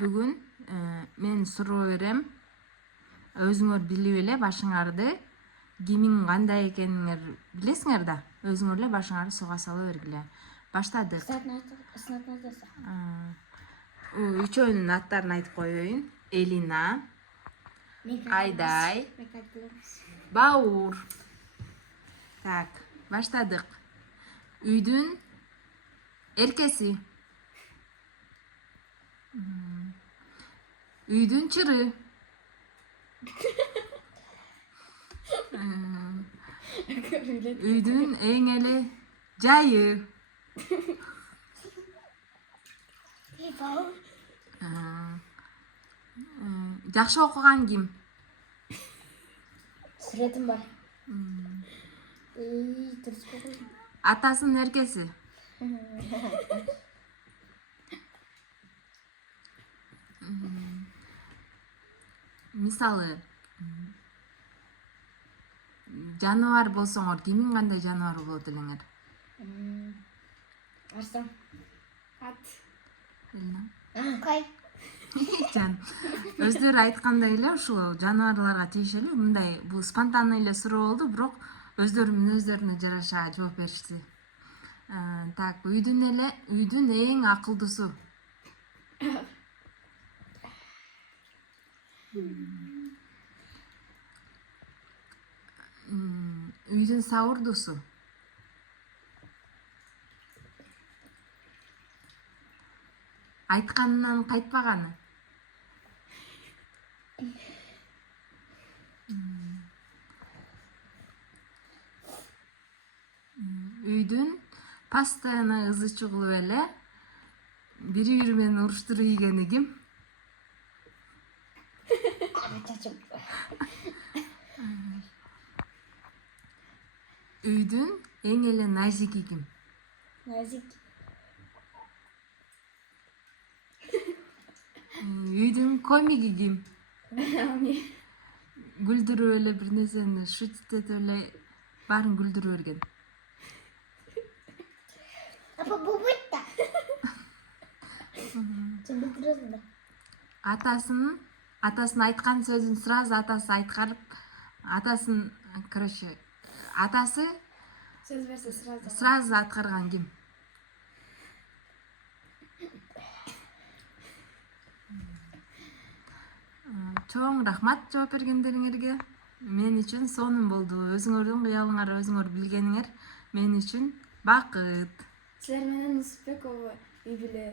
Бүгүн мен суроо берем. Өзүңөр билип эле башыңарды кимин кандай экениңер билесиңер да. Өзүңөр эле башыңарды сууга сала бергиле. Баштадык. Үчөөнүн аттарын айтып коеюн. Элина, Айдай, Баур. Так, баштадык. Үйдүн эркеси. Үйдүн чыры. Үйдүн эң эле жайы. Жакшы окуган ким? Сүрөтүм бар. Дурус болду. Атасынын эркеси. Мисалы, жаныбар болсоңор, кимин кандай жаныбар болот элеңер? Арстан. Ат. Кой. Жан. Өздөрү айткандай эле ушул жаныбарларга тийишелүү мындай бул спонтанный эле суроо болду, бирок өздөрүнүн мүнөздөрүнө жараша жооп беришти. Так, үйдүн эң акылдуусу. Үйдүн сабырдуусу. Айтканынан кайтпаганы. Үйдүн постоянно ызы чыгылып эле бири менен уруштуруп ийгени ким? Чачым. Үйдүн эң эле назики ким? Назик. Үйдүн комиги ким? Ами. Күлдүрүп эле бир нерсени шутить этип эле баарын күлдүрүп берген. Апа бубутта. Сен билдиресиң да. Атасын айткан сөзүн сразу атасы айткарып, атасы Сөз берсе сразу аткарган ким? Чоң рахмат жооп бергендериңерге. Мен үчүн сонун болду. Өзүңөрдүн кыялыңар, өзүңөр билгениңер мен үчүн бакыт. Силер менен Нусупбек үй бүлө.